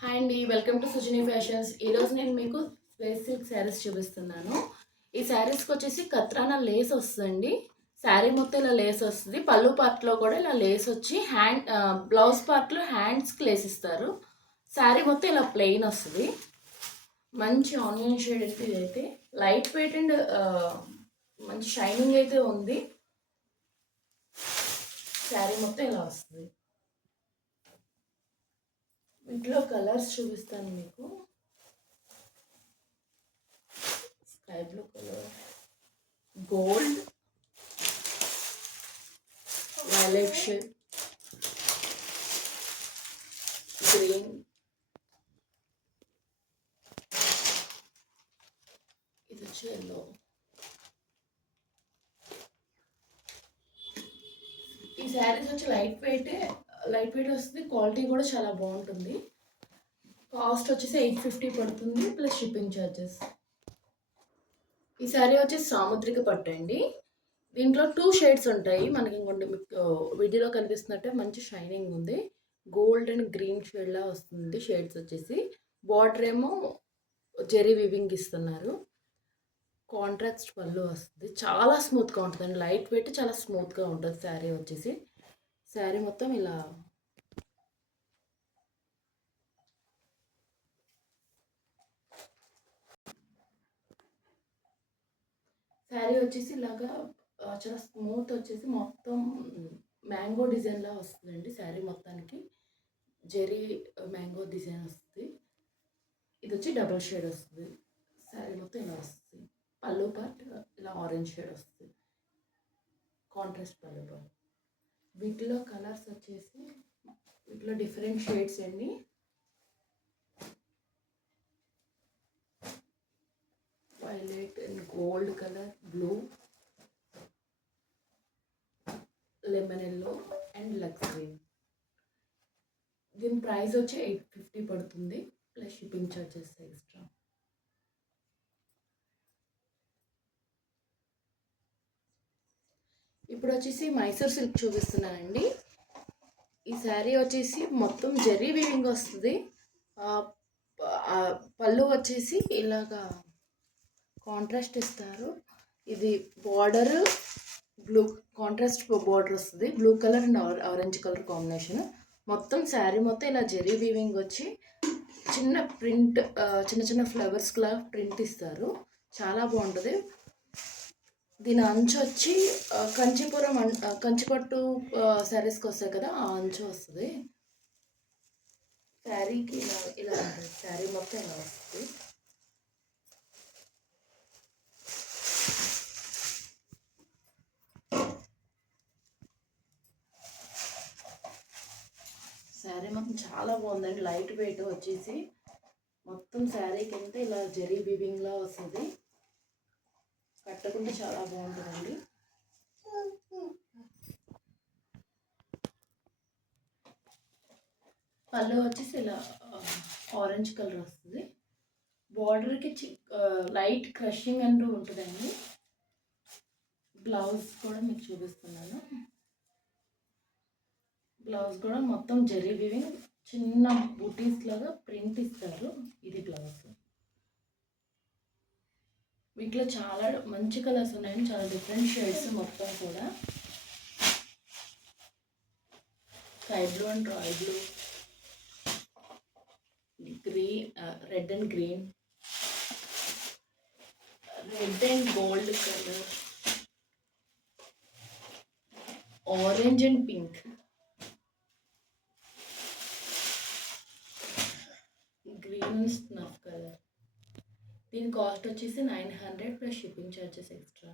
Hi అండి, welcome to సుజనీ fashions. ఈరోజు నేను మీకు స్పేస్ సిల్క్ శారీస్ చూపిస్తున్నాను. ఈ శారీస్కి వచ్చేసి కత్రానా లేస్ వస్తుందండి. శారీ మొత్తం ఇలా లేస్ వస్తుంది. పళ్ళు పార్ట్లో కూడా ఇలా లేస్ వచ్చి బ్లౌజ్ పార్ట్లో హ్యాండ్స్కి లేస్ ఇస్తారు. శారీ మొత్తం ఇలా ప్లెయిన్ వస్తుంది. మంచి ఆనియన్ షేడ్ అయితే ఇదైతే లైట్ వెయిట్ అండ్ మంచి షైనింగ్ అయితే ఉంది. శారీ మొత్తం ఇలా వస్తుంది. వీటిలో కలర్స్ చూపిస్తాను మీకు. Sky blue colour, gold, violet shade, green, ఇది వచ్చి ఎల్లో. ఈ శారీస్ వచ్చి లైట్ వెయిట్ వస్తుంది. క్వాలిటీ కూడా చాలా బాగుంటుంది. కాస్ట్ వచ్చేసి 850 పడుతుంది ప్లస్ షిప్పింగ్ ఛార్జెస్. ఈ శారీ వచ్చేసి సాముద్రిక పట్టు అండి. దీంట్లో 2 షేడ్స్ ఉంటాయి. మనకి ఇంకొంచెం మీకు వీడియోలో కనిపిస్తున్నట్టే మంచి షైనింగ్ ఉంది. గోల్డ్ అండ్ గ్రీన్ షేడ్లా వస్తుంది. షేడ్స్ వచ్చేసి బార్డర్ ఏమో జెరీ వీవింగ్ ఇస్తున్నారు. కాంట్రాస్ట్ పళ్ళు వస్తుంది. చాలా స్మూత్గా ఉంటుందండి. లైట్ వెయిట్, చాలా స్మూత్గా ఉంటుంది శారీ వచ్చేసి. శారీ మొత్తం ఇలా శారీ వచ్చేసి ఇలాగా చాలా స్మూత్ వచ్చేసి మొత్తం మ్యాంగో డిజైన్లా వస్తుందండి. శారీ మొత్తానికి జెరీ మ్యాంగో డిజైన్ వస్తుంది. ఇది వచ్చి డబుల్ షేడ్ వస్తుంది. శారీ మొత్తం ఇలా వస్తుంది. పళ్ళు పార్ట్ ఇలా ఆరెంజ్ షేడ్ వస్తుంది. కాంట్రాస్ట్ పళ్ళు పార్ట్. వీటిలో కలర్స్ వచ్చేసి వీటిలో డిఫరెంట్ షేడ్స్ అండి. Violet and gold colour, blue, lemon yellow and lux green. దీని ప్రైస్ వచ్చి 850 పడుతుంది ప్లస్ షిప్పింగ్ ఛార్జెస్ ఎక్స్ట్రా. ఇప్పుడు వచ్చేసి మైసూర్ సిల్క్ చూపిస్తున్నానండి. ఈ శారీ వచ్చేసి మొత్తం జెరీ వీవింగ్ వస్తుంది. పళ్ళు వచ్చేసి ఇలాగా కాంట్రాస్ట్ ఇస్తారు. ఇది బార్డర్ బ్లూ కాంట్రాస్ట్ బార్డర్ వస్తుంది. Blue colour and orange colour combination. మొత్తం శారీ మొత్తం ఇలా జెరీ వీవింగ్ వచ్చి చిన్న ప్రింట్, చిన్న చిన్న ఫ్లవర్స్లా ప్రింట్ ఇస్తారు. చాలా బాగుంటుంది. దీని అంచు వచ్చి కంచిపట్టు శారీస్కి వస్తాయి కదా, ఆ అంచు వస్తుంది. శారీకి ఇలా ఇలా ఉంటుంది. శారీ మొత్తం ఇలా వస్తుంది. శారీ మొత్తం చాలా బాగుందండి. లైట్ వెయిట్ వచ్చేసి మొత్తం శారీకి అంతా ఇలా జెరీ వీవింగ్లా వస్తుంది. కట్టుకుంటే చాలా బాగుంటుందండి. పళ్ళు వచ్చేసి ఇలా ఆరెంజ్ కలర్ వస్తుంది. బార్డర్కి లైట్ క్రషింగ్ అంటూ ఉంటుందండి. బ్లౌజ్ కూడా మీకు చూపిస్తున్నాను. బ్లౌజ్ కూడా మొత్తం జెరీ వీవింగ్ చిన్న బూటీస్ లాగా ప్రింట్ ఇస్తారు. ఇది బ్లౌజ్. వీటిలో చాలా మంచి కలర్స్ ఉన్నాయండి. చాలా డిఫరెంట్ షేడ్స్ మొత్తం కూడా. Sky blue and royal blue, green, red and green, red and gold colour, orange and pink, green snuff colour. దీని కాస్ట్ వచ్చేసి 900 ప్లస్ షిప్పింగ్ ఛార్జెస్ ఎక్స్ట్రా.